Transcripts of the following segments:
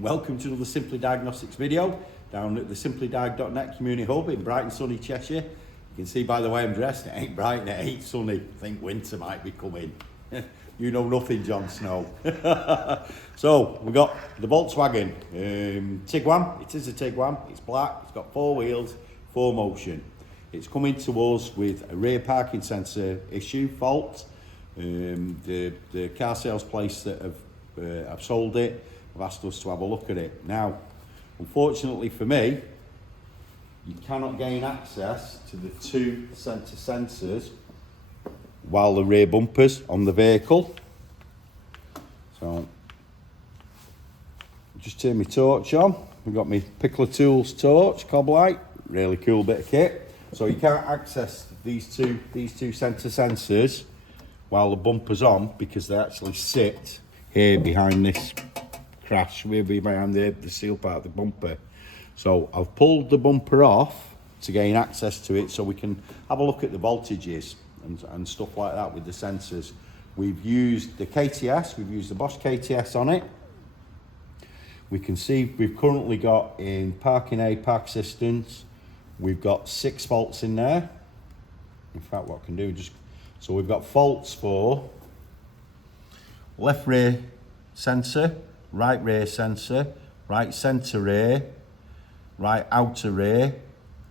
Welcome to another Simply Diagnostics video down at the SimplyDiag.net Community Hub in bright and sunny Cheshire. You can see by the way I'm dressed, it ain't bright and it ain't sunny. I think winter might be coming. You know nothing, Jon Snow. So we've got the Volkswagen Tiguan. It is a Tiguan. It's black. It's got 4 wheels, 4 motion. It's coming to us with a rear parking sensor issue fault. The car sales place that have sold it have asked us to have a look at it. Now, unfortunately for me, you cannot gain access to the 2 centre sensors while the rear bumper's on the vehicle. So, just turn my torch on. We've got my Pichler Tools torch, cob light, really cool bit of kit. So you can't access these two centre sensors while the bumper's on because they actually sit here behind this crash, maybe behind the seal part of the bumper. So I've pulled the bumper off to gain access to it so we can have a look at the voltages and stuff like that with the sensors. We've used the KTS, we've used the Bosch KTS on it. We can see we've currently got in parking aid, park assistance, we've got 6 faults in there. In fact, what I can do, so we've got faults for left rear sensor, right rear sensor, right centre rear, right outer rear,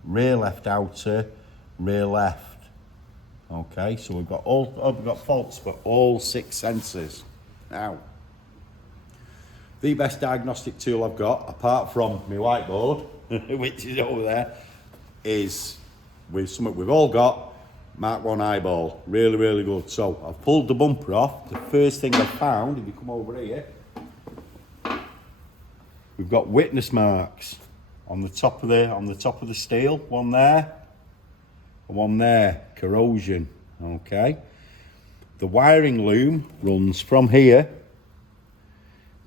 rear left outer, rear left. Okay, so we've got faults for all 6 sensors. Now, the best diagnostic tool I've got, apart from my whiteboard, which is over there, is with something we've all got, Mark 1 eyeball. Really, really good. So I've pulled the bumper off. The first thing I found, if you come over here, we've got witness marks on the top of the steel. One there, and one there. Corrosion. Okay. The wiring loom runs from here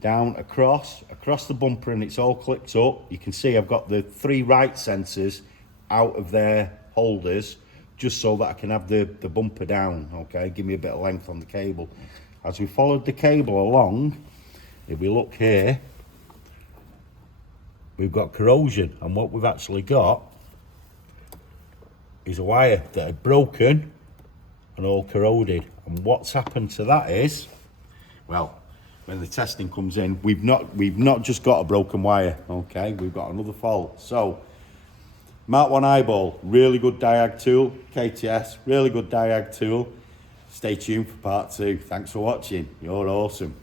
down across the bumper, and it's all clipped up. You can see I've got the 3 right sensors out of their holders just so that I can have the bumper down. Okay, give me a bit of length on the cable. As we followed the cable along, if we look here, we've got corrosion, and what we've actually got is a wire that had broken and all corroded. And what's happened to that is, well, when the testing comes in, we've not just got a broken wire, okay, we've got another fault. So Mark 1 eyeball, really good diag tool. KTS, really good diag tool. Stay tuned for part 2. Thanks for watching. You're awesome.